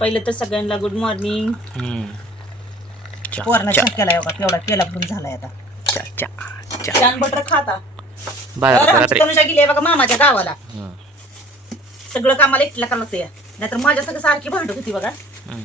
पहिलं तर सगळ्यांना गुड मॉर्निंग चहा केवढा केला करून झालाय आता. चा, चा, चा. छान बटर खाता. बारा तनुजा गेली बघा मामाच्या गावाला. सगळं कामाला एकटीला करावं लागतं या नाहीतर माझ्या सगळं सारखी भांडत होती बघा. हम्म.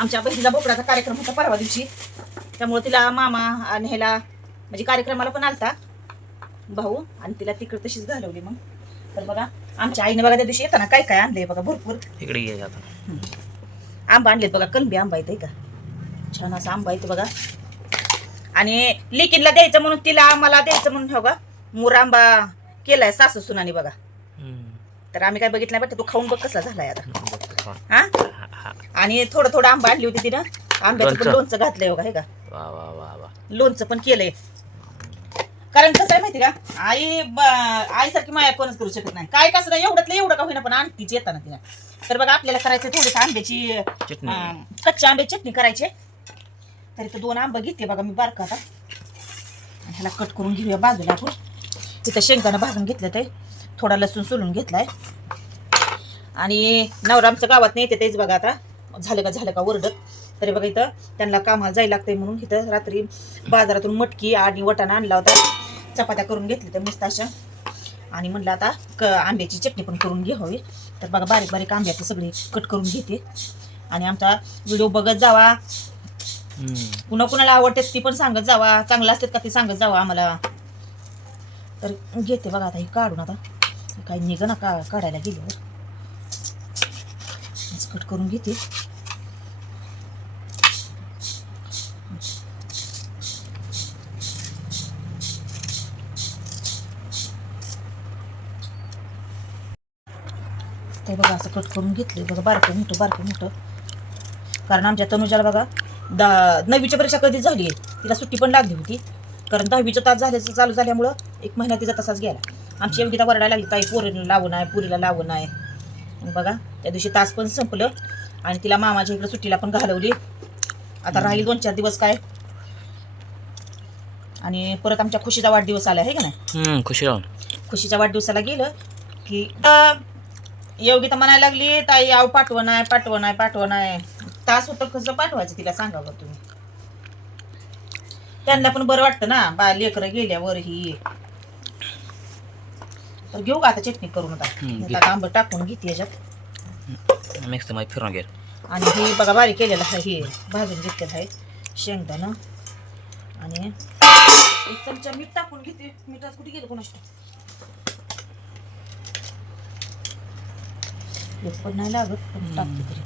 आमच्या बोकडाचा कार्यक्रम होता परवा दिवशी. त्यामुळे तिला मामा आणि ह्याला म्हणजे कार्यक्रमाला पण आलता. भाऊ आणि तिला तिकडे तशीच घालवली मग. तर बघा आमच्या आईने बघा त्या दिवशी येताना काय काय आणलंय बघा भरपूर. इकडे ये आता. आंबा आणलेत बघा कलबी आंबा येते का? छान असा आंबा येतो बघा. आणि लिकिनला द्यायचं म्हणून तिला मला द्यायचं म्हणून हो का? मोर आंबा केलाय सासू सुनानी बघा. तर आम्ही काय बघितलं बघ तू खाऊन बघ कसा झालाय आता. हा. आणि थोडं थोडं आंबा आणली होती तिनं. आंब्याचं पण लोणचं. घातलंय बघा हे का? वा वा वा वा. लोणचं पण केलंय. कारण कसं आहे माहिती का? आई आईसारखी माया कोणच करू शकत नाही. काय कसं नाही एवढ्यातलं एवढं का होईना पण आणतीच येताना तिला. तर बघा आपल्याला करायचं थोडीस आंब्याची चटणी. अं, कच्च्या आंब्याची चटणी करायची. तरी तर दोन आंबा घेते बघा मी बारका आता. आणि ह्याला कट करून घेऊया बाजूला आपण. तिथं शेंगदाणा भाजून घेतलं ते थोडा लसूण सोलून घेतलाय. आणि नवरा आमचं गावात नाही येते तेच बघा आता. झालं का झालं का ओरडत. तरी बघा इथं त्यांना कामाला जायला लागतंय म्हणून इथं रात्री बाजारातून मटकी आणि वटाणा आणला होता. चपात्या करून घेतल्या त्या मस्त अशा. आणि म्हणलं आता क आंब्याची चटणी पण करून घ्यावी तर बघा बारीक बारीक आंब्याचे सगळे कट करून घेते. आणि आमचा व्हिडिओ बघत जावा. कुणा कुणाला आवडते ती पण सांगत जावा. चांगलं असतात का ते सांगत जावा आम्हाला. तर घेते बघा आता हे काढून आता. काही निघ ना का काढायला गेल्यावर. कट करून घेते. ते बघा असं कट करून घेतले बघा. बारकं मोठं बारकं मोठं. कारण आमच्या तनुजाला बघा दा नववीच्या परीक्षा कधी झाली तिला सुट्टी पण लागली होती. कारण दहावीचं तास झाल्याचं चालू झाल्यामुळं एक महिना तिचा तसाच गेला. आमची एवढी वरडायला लागली ताई पोरीला लावून आहे पुरीला लावून आहे बघा त्या दिवशी तास पण संपलं आणि तिला मामाच्या इकडे सुट्टीला पण घालवली. आता राहील दोन चार दिवस काय? आणि परत आमच्या खुशीचा वाढदिवस आला आहे का नाही? खुशी खुशीच्या वाढदिवसाला गेलं की अ, योगिता म्हणायला लागली ताई आव पाठवण आहे पाठवण आहे पाठवण आहे तास होतं कसं पाठवायचं तिला सांगा बरं तुम्ही. त्यांना पण बरं वाटतं ना बा लेकरं गेल्यावर ही तर घेऊ का आता चटणी करून आता. आंबट टाकून घेते याच्यात. मिक्समध्ये फिरून घे. आणि हे बघा बारीक केलेलं आहे हे भाजून घेतलेलं आहे शेंगदाणं. आणि एक चमचा मीठ टाकून घेते. मीठात कुठे गेलं कोणाच पण नाही लागत पण टाकते तरी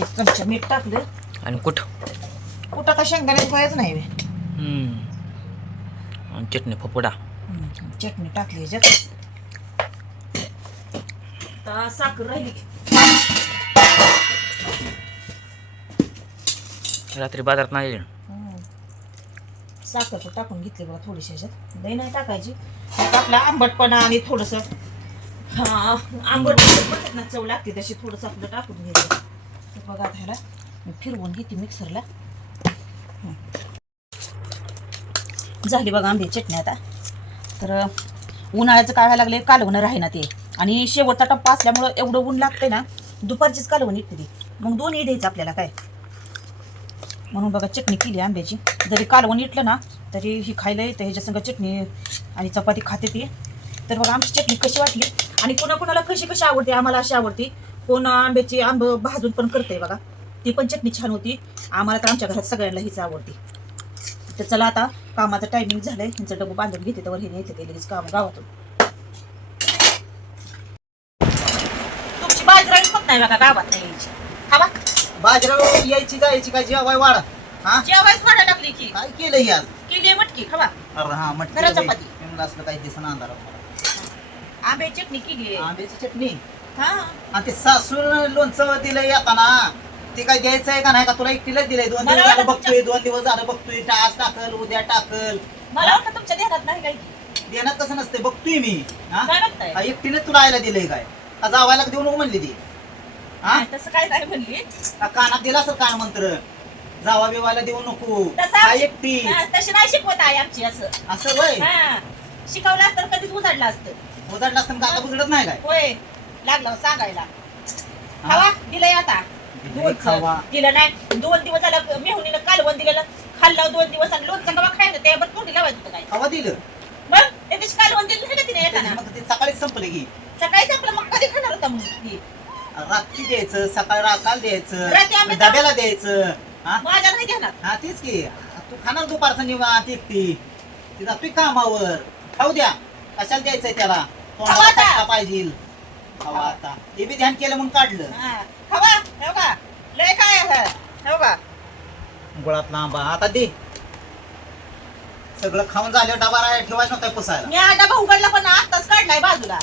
एक चमचा मीठ टाकलं. आणि कुठ? कुठं आता शेंगदाण्यात व्हायच नाही बे. हम्म. आणि चटणी फपोडा. हम्म, चटणी टाकली ह्याच्यात. आता साखर राहिली की. रात्री बाजारात नाही हम्म. साखर पण टाकून घेतली बघा थोडीशी ह्याच्यात. लई नाही टाकायची. मग आपला आंबटपणा आणि थोडस हा आंबट बघत ना चव लागते तशी थोडंसं आपलं टाकून घ्यायचं. बघा आता ह्याला मी फिरवून घेते मिक्सरला झाली बघा आंबे चटणी आता. तर उन्हाळ्याचं काय व्हायला लागले कालवणं राहीना ते. आणि शेवटचा टप्पा असल्यामुळं एवढं ऊन लागतंय ना दुपारचीच कालवण येते ती. मग दोन्ही द्यायचं आपल्याला काय? म्हणून बघा चटणी केली आंब्याची. जरी कालवण इटलं ना तरी ही खायला येतं ह्याच्या संग चटणी आणि चपाती खाते ती. तर बघा आमची चटणी कशी वाटली? आणि कोणा कोणाला कशी कशी आवडते आम्हाला अशी आवडते. कोण आंब्याची आंब भाजून पण करते बघा. ती पण चटणी छान होती. आम्हाला तर आमच्या घरात सगळ्यांना हीच आवडते. तर चला आता कामाचं टायमिंग झालंय. ह्यांचं डबं बांधून घेते तर हे न्यायचं ते लगेच काम गावातून. तुमची बाजराई होत नाही बघा गावात नाही यायची. खावा बाजराव यायची जायची काय जेवाय वाढा. हा? जेवायच वाढायला लागली की. काय केलं आज? केली मटकी खावा अरे हा जरा बाई, चपाती. असलं काही दिसणं अंधार आंबे चटणी केली आहे. आंब्याची चटणी? हा. आणि ते सासून लोणचं दिलं येताना. ते काय द्यायचं आहे का नाही का? तुला एकटीला दिलंय. दोन मला दिवस झालं वाटलं बघतोय दोन दिवस झालं बघतोय. आज टाकल उद्या टाकल. मला वाटतं तुमच्या ध्यानात नाही काही. देण्यात कसं नसतंय. बघतोय मी. हा? काय हा, तुला आयला दिलंय काय? का जावायला देऊ नको म्हणली ती. हा? नाही, तसं काय नाही म्हणली. का कानात दिला असेल कान मंत्र. जावा बिवायला देऊ नको. तसं हा आमची- एकटी हा, तशी नाही शिकवत आहे आमची असं. असं वय हा. शिकवलं असतं कधीच उजाडलं असतं. उजाडला असतं का आता उजडत नाही काय? होय. लागलं सांगायला. खावा दिलंय आता. दिलंय. खावा. दिलं नाही. दोन दिवस झालं मेहुणीनं कालवण दिलेलं. खाल्लं दोन दिवस आणि लोणचं कवा खायला त्यावर तोंडी लावायचं होतं काय. हवा दिलं. मग? त्या दिवशी कालवण दिलं नाही का तिने येताना? मग ते सकाळीच संपलं की. सकाळी संपलं मग कधी खाणार होता मग ती? रात्री द्यायचं सकाळी राकाल द्यायचं आम्ही डब्याला द्यायचं. हा? माझ्या नाही देणार. हा तेच की. तू खाणार दुपारचं निवांत एकटी. ती जातोय कामावर. खाऊ द्या. कशाला द्यायचंय त्याला? पाहिजे. खावा आता. ते बी ध्यान केलं मग काढलं. हा. हो का लय काय आहे, हो का गुळात लांबा आता दे. सगळं खाऊन झालं डबा राय ठेवायचं नव्हता पुसायला. मी हा डबा उघडला पण आत्ताच काढलाय बाजूला.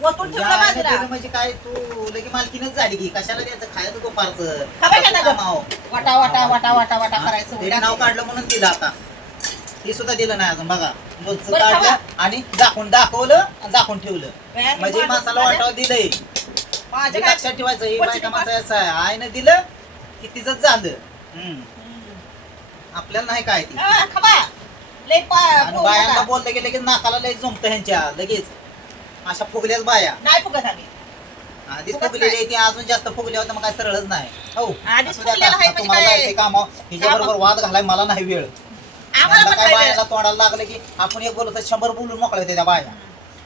वतून ठेवला या बाजूला. दिलं म्हणजे काय तू लगे मालकीनच झाली की. कशाला द्यायचं? खायचं दुपारचं. दादा? कामावर. वाटा वाटा वाटा वाटा वाटा करायचं. नाव काढलं म्हणून दिलं आता. ते सुद्धा दिलं नाही अजून बघा. लोणचं बरं, काढलं. आणि झाकून दाखवलं आणि झाकून ठेवलं. बाया, म्हणजे माझं- माझं- वाटावं दिलंय. हे काय- लक्षात ठेवायचं हे वरची बायका माणसं असं आहे. आईनं दिलं की तिचं झालं. हम्म. हम्म. आपल्याला नाही काय ती. हा, खावा लय पा- आणि पोर बायांना बघा. बोललं की लगेच नाकाला लय जमतं ह्यांच्या. लगेच. अशा फुगल्याच बाया. नाही फुगत आम्ही. आधीच फुगत फुगलेली आहे ती अजून जास्त फुगली होतं मग काय सरळच नाही. हो. आधीच असू द्या फुगलेलं आता. आहे म्हणजे तुम्हाला काय? जायचंय कामावर. हिच्याबरोबर वाद घालाय मला नाही वेळ. आम्हाला म्हणलं पण काय काय बायाला तोंडाला लागलं की आपण एक बोलतो शंभर बोलून मोकळे होते त्या बाया.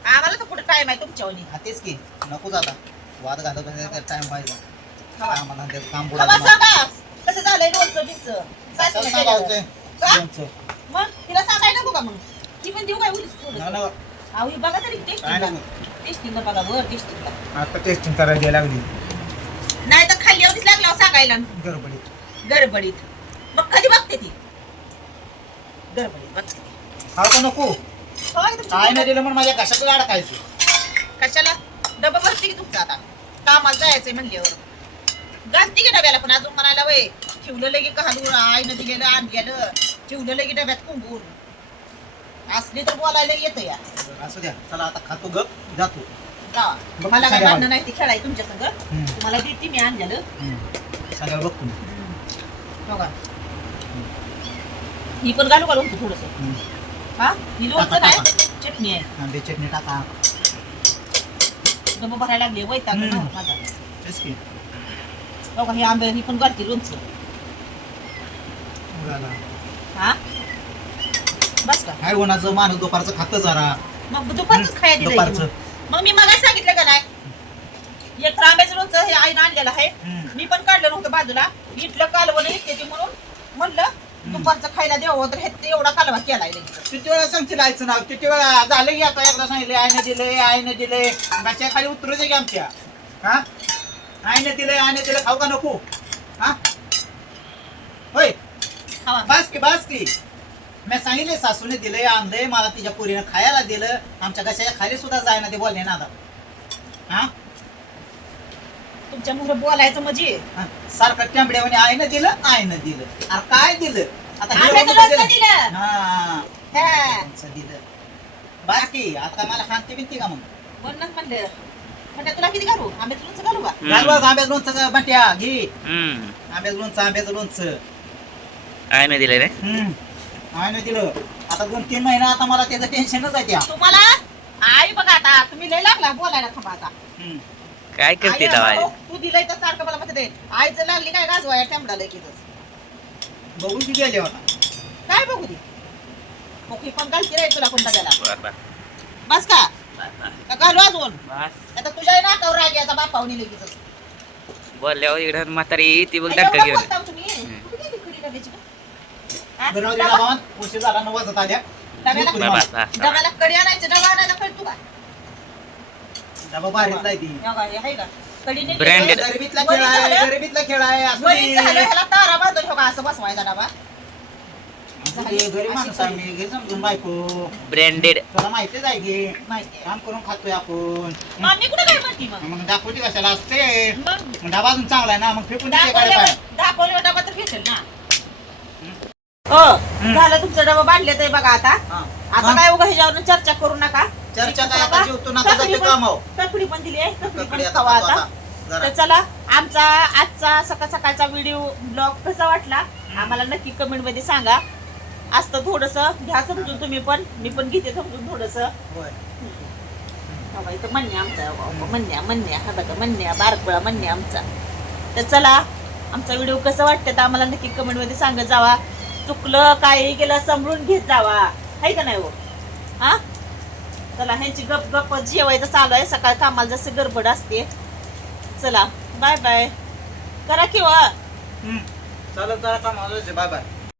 आम्हाला तर कुठे टाइम आहे तुमच्यावानी हा तेच की. नकोच आता वाद घालत टाइम पाहिजे. खावा. आम्हाला त्याचं काम कसं झालंय लोणचं सासूने सांगायचं? का? मग? तिला सांगाय नको का मग? ती पण देऊ काय उलीस नाही, थोडंसं? नाही. अहो, ही बघा तरी काय. टेस्टिंगला बघा वर टेस्टिंगला आता टेस्टिंग करायला लागली. नाही तर अवधीच सांगायला. गडबडीत. गडबडीत. मग कधी बघते ती? हा का नको? काय नाही दिलं म्हणून माझ्या कशात अडकायचं कशाला? डबा भरते की तुमचा आता? कामाला जायचंय म्हणल्यावर. घालते की डब्याला पण? अजून म्हणायला वय ठेवलं लगे घालून आईनं दिलेलं आणलेलं. ठेवलं लगे डब्यात कुंभून असली तर बोलायला येतं या. असू द्या. चला आता खातो गप जातो. बघ, मला काय भांडणं नाही ती खेळाय तुमच्या संग. हम्म. तुम्हाला देते मी आणलेलं. सगळं बघतो मी. हो का? ही पण घालू घालून थोडस. हा? ही लोणचं नाही. चटणी आहे. कांदे चटणी टाका. डबा भरायला लागले वैताग ना हम्म. माझा. तेच की. हो हे आंबे ही पण घालते लोणचं. हा? बस का? काय उन्हाचं माणूस दुपारचं खातं जरा. मग दुपारच खायला दिलंय की दुपारचं. मग. मग मी मग सांगितलं का नाही? एक तर आंब्याचं लोणचं हे आईनं आणलेलं आहे. हम्म. मी पण काढलं नव्हतं बाजूला. इथलं कालवण येते ती म्हणून. म्हणलं दुपारचं खायला द्यावं तर हे ते एवढा कालवा केलाय लगेच. किती वेळा सांगतील आईचं नाव? किती वेळा? झालं की आता एकदा सांगितले आईने दिले आईने दिले गाच्या खाली उतरू दे की आमच्या. हा? आईने दिले आईने दिले खाऊ का नको? हा? होय. खावा. बस की बस की. मी सांगितले सासूने दिले आणलंय मला तिच्या पुरीनं खायला दिलं. आमच्या कशाच्या खाली सुद्धा जायना ते बोलले ना आता. हा? तुमच्या मुलं बोलायचं म्हणजे? हा? सारखं टॅंबड्यावाने आईनं दिलं आईनं दिलं. अरे काय दिलं? हे. हा. हा. बस की आता मला बिनती का मग? म्हणूनच म्हणलं. म्हणजे तुला किती घालू? आंब्याचं लोणचं घालू का? घाल बघ आंब्याचं लोणचं का? बट्या घे. हम्म. आंब्याचं लोणचं आंब्याचं लोणचं. काय नाही दिलं रे. हम्म. दिलं. आता दोन तीन महिना आता मला त्याचं टेन्शनच आहे त्या. तुम्हाला? आई बघा आता तुम्ही लय लागला बोलायला थांबा आता. हम्म. काय करते आई, तू दिलंय तर सारखं मला म्हणते आईचं लागली काय? गाजवाया तेवढा लगेच बघून ती गेले होता? काय बघू दे? पण घालती तुला बर बर. बस का? बर, बर. का घालू अजून. बस. आता तुझ्या नाकावर राग याचा बापावनी लगेच बोलल्यावर इकडं म्हातारी ती बघ डंका घेऊन. तुम्ही? कुठे गेली खडी डब्याची का? हा? बरं राहू दे डबा- डबा, उशीर झाला नऊ वाजत आल्या. डब्याला- बर, बर, बर. डब्याला कडी आणायचं डबा आणायला कळतो का? डबा बाहेरच आहे ती. या का, हे आहे का? Branded. गरिबीतला खेळ आहे. गरिबीतला खेळ आहे असू झालं दे. ह्याला तारा बांधून ठेवा असं बसवायचा डबा. असू दे, गरीब माणूस घे समजून बायको. ब्रँडेड तुला माहितीच आहे की माहिती काम करून खातोय आपण. मग मी कुठे काय म्हणते मग? मग दाखवते कशाला असते. मग? मग डबा अजून चांगला आहे ना मग फेकून देते काय दाखवल्यावर काय दाखवल्यावर डबा तर भेटेल ना. हो झालं तुमचं डबा बांधले ते बघा आता. हा. आता काय उगा ह्याच्यावर चर्चा करू नका. चर्चा काय आता जेवतो ना ककडी जाते कामावर. ककडी पण दिली आहे. ककडी पण खावा आता. तर. चला आमचा आजचा सकाळ सकाळचा व्हिडिओ ब्लॉग कसा वाटला? आम्हाला नक्की कमेंटमध्ये सांगा. असतं थोडस घ्या समजून तुम्ही पण. मी पण घेते समजून थोडस. इथं म्हणणे आमचा. म्हणण्या म्हणण्या हा बघा म्हणण्या बारकुळा म्हणण्या आमचा. तर चला आमचा व्हिडिओ कसं वाटतं तर आम्हाला नक्की कमेंटमध्ये सांगत जावा. चुकलं काही केलं समजून घेत जावा. आहे का नाही हो? हा? चला ह्यांची गप गप जेवायचं चालू आहे. सकाळ कामाला जसं गडबड असते. चला बाय बाय करा किंवा. चालत जरा कामाला बाय बाय.